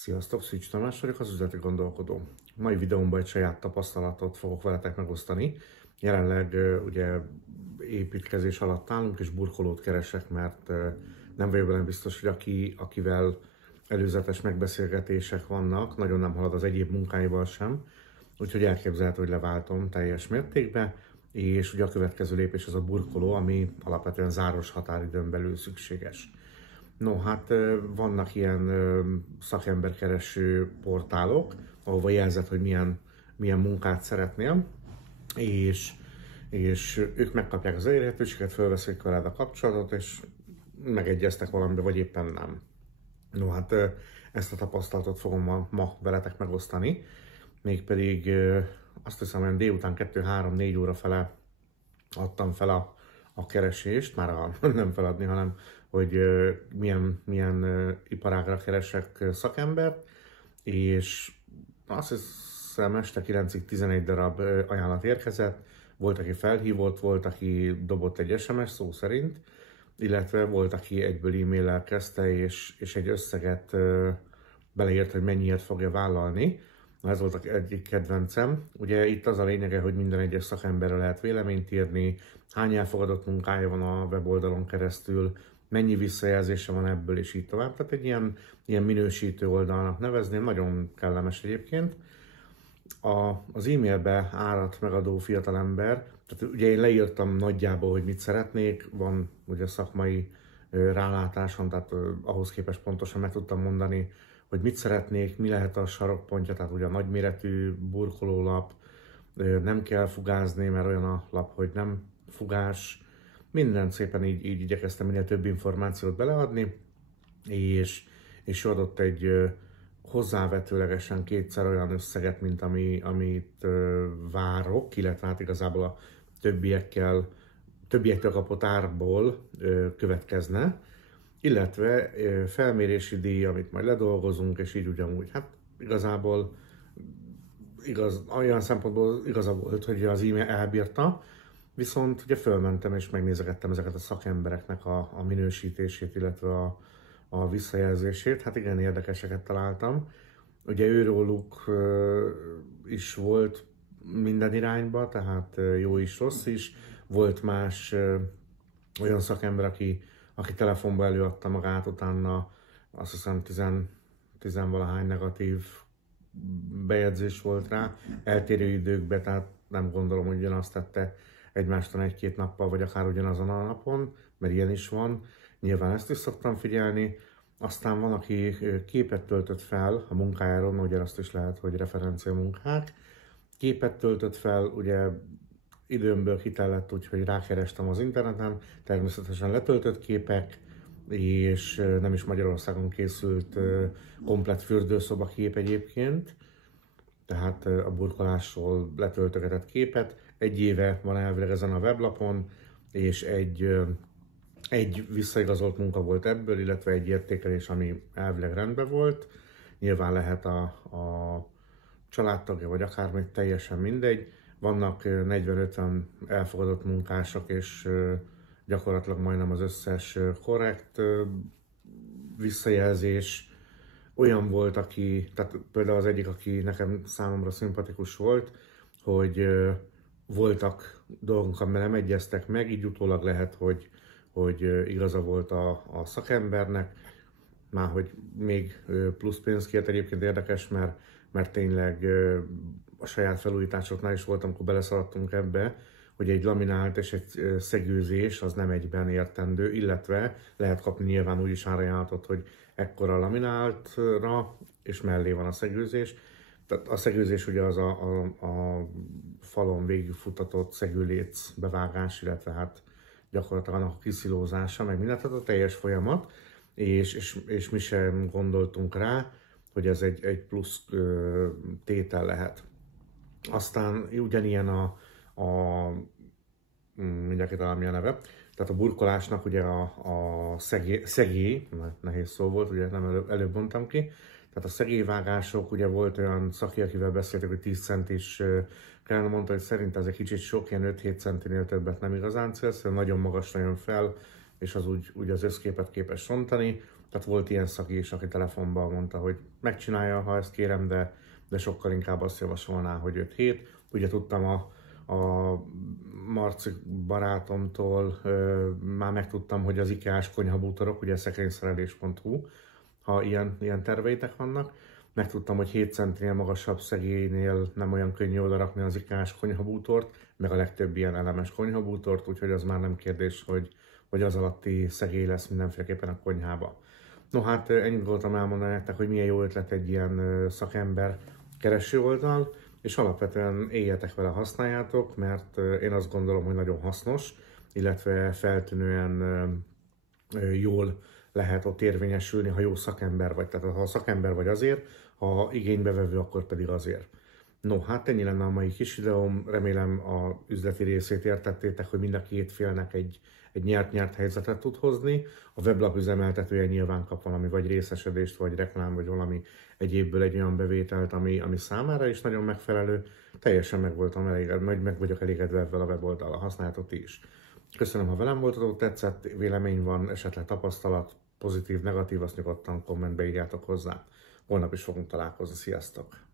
Sziasztok, Szűcs Tamás vagyok, az üzleti gondolkodó. Mai videómban egy saját tapasztalatot fogok veletek megosztani. Jelenleg ugye építkezés alatt állunk, és burkolót keresek, mert nem vagyok benne biztos, hogy akivel előzetes megbeszélgetések vannak, nagyon nem halad az egyéb munkáival sem. Úgyhogy elképzelhető, hogy leváltom teljes mértékben, és ugye a következő lépés az a burkoló, ami alapvetően záros határidőn belül szükséges. No, hát vannak ilyen szakemberkereső portálok, ahova jelzed, hogy milyen munkát szeretnél, és ők megkapják az elérhetőséget, fölveszik veled a kapcsolatot, és megegyeztek valamiben, vagy éppen nem. No, hát ezt a tapasztalatot fogom ma veletek megosztani, mégpedig azt hiszem, hogy délután 2-3-4 óra fele adtam fel a keresést, már nem feladni, hanem hogy milyen iparágra keresek szakembert, és azt hiszem este 9-ig 11 darab ajánlat érkezett, volt, aki felhívott, volt, aki dobott egy SMS szó szerint, illetve volt, aki egyből e-maillel kezdte, és egy összeget beleírt, hogy mennyiért fogja vállalni. Ez volt egyik kedvencem. Ugye itt az a lényege, hogy minden egyes szakemberre lehet véleményt írni, hány elfogadott munkája van a weboldalon keresztül, mennyi visszajelzése van ebből, és így tovább. Tehát egy ilyen minősítő oldalnak nevezném, nagyon kellemes egyébként. Az e-mailbe árat megadó fiatalember, tehát ugye én leírtam nagyjából, hogy mit szeretnék, van ugye szakmai rálátásom, tehát ahhoz képest pontosan meg tudtam mondani, hogy mit szeretnék, mi lehet a sarokpontja, tehát ugye a nagyméretű burkolólap, nem kell fugázni, mert olyan a lap, hogy nem fugás, mindent szépen így igyekeztem minél több információt beleadni, és adott egy hozzávetőlegesen kétszer olyan összeget, mint amit várok, illetve hát igazából a többiektől kapott árból következne, illetve felmérési díj, amit majd ledolgozunk, és így ugyanúgy. Hát igazából olyan szempontból igaza volt, hogy az e-mail elbírta, viszont ugye fölmentem és megnézegettem ezeket a szakembereknek a minősítését, illetve a visszajelzését. Hát igen, érdekeseket találtam. Ugye őróluk is volt minden irányba, tehát jó is, rossz is. Volt más olyan szakember, aki telefonba előadta magát, utána azt hiszem 10-valahány negatív bejegyzés volt rá, eltérő időkben, tehát nem gondolom, hogy ugyanazt tette egymástól 1-2 nappal, vagy akár ugyanazon a napon, mert ilyen is van. Nyilván ezt is szoktam figyelni. Aztán van, aki képet töltött fel a munkájáról, ugye azt is lehet, hogy referencia munkák. Képet töltött fel, ugye időmből kitellett, úgyhogy rákerestem az interneten, természetesen letöltött képek, és nem is Magyarországon készült komplett fürdőszoba kép egyébként, tehát a burkolásról letöltögetett képet. 1 éve van elvileg ezen a weblapon, és egy visszaigazolt munka volt ebből, illetve egy értékelés, ami elvileg rendben volt. Nyilván lehet a családtagja, vagy akármi, teljesen mindegy. Vannak 40-50 elfogadott munkások, és gyakorlatilag majdnem az összes korrekt visszajelzés. Olyan volt, tehát például az egyik, aki nekem számomra szimpatikus volt, hogy voltak dolgok, amivel nem egyeztek meg, így utólag lehet, hogy igaza volt a szakembernek, már hogy még plusz pénzt kért, egyébként érdekes, mert tényleg a saját felújításoknál is volt, amikor beleszaladtunk ebbe, hogy egy laminált és egy szegőzés az nem egyben értendő, illetve lehet kapni nyilván úgy is árajánlatot, hogy ekkora lamináltra, és mellé van a szegőzés. Tehát a szegőzés ugye az a falon végigfutatott szegőléc bevágás, illetve hát gyakorlatilag annak a kiszilózása, meg mindent, tehát a teljes folyamat, és mi sem gondoltunk rá, hogy ez egy plusz tétel lehet. Aztán ugyanilyen mindjárt kitalálom, mi a neve, tehát a burkolásnak ugye a szegély, nehéz szó volt, ugye nem előbb mondtam ki, tehát a szegélyvágások, ugye volt olyan szaki, akivel beszéltek, hogy 10 centis kellene, mondta, hogy szerint ez egy kicsit sok, ilyen 5-7 centinél többet nem igazán célszerű, nagyon magasra jön fel, és az úgy az összképet képes rontani. Tehát volt ilyen szaki is, aki telefonban mondta, hogy megcsinálja, ha ezt kérem, de sokkal inkább azt javasolná, hogy 5-7. Ugye tudtam a Marci barátomtól, már megtudtam, hogy az IKEA-s konyhabútorok, ugye szekrényszerelés.hu, ha ilyen terveitek vannak. Megtudtam, hogy 7 centinél magasabb szegélynél nem olyan könnyű odarakni az IKEA-s konyhabútort, meg a legtöbb ilyen elemes konyhabútort, úgyhogy az már nem kérdés, hogy az alatti szegély lesz mindenféleképpen a konyhába. No hát ennyit voltam elmondani nektek, hogy milyen jó ötlet egy ilyen szakember kereső oldal, és alapvetően éljetek vele, használjátok, mert én azt gondolom, hogy nagyon hasznos, illetve feltűnően jól lehet ott érvényesülni, ha jó szakember vagy. Tehát ha szakember vagy azért, ha igénybevevő, akkor pedig azért. No, hát ennyi lenne a mai kis videóm. Remélem a üzleti részét értettétek, hogy mind a két félnek egy nyert-nyert helyzetet tud hozni. A weblap üzemeltetője nyilván kap valami vagy részesedést, vagy reklám, vagy valami egyébből egy olyan bevételt, ami számára is nagyon megfelelő. Teljesen meg vagyok elégedve ezzel a weboldallal, használjátok ti is. Köszönöm, ha velem voltatok, tetszett, vélemény van, esetleg tapasztalat, pozitív, negatív, azt nyugodtan kommentbe írjátok hozzá. Holnap is fogunk találkozni, sziasztok!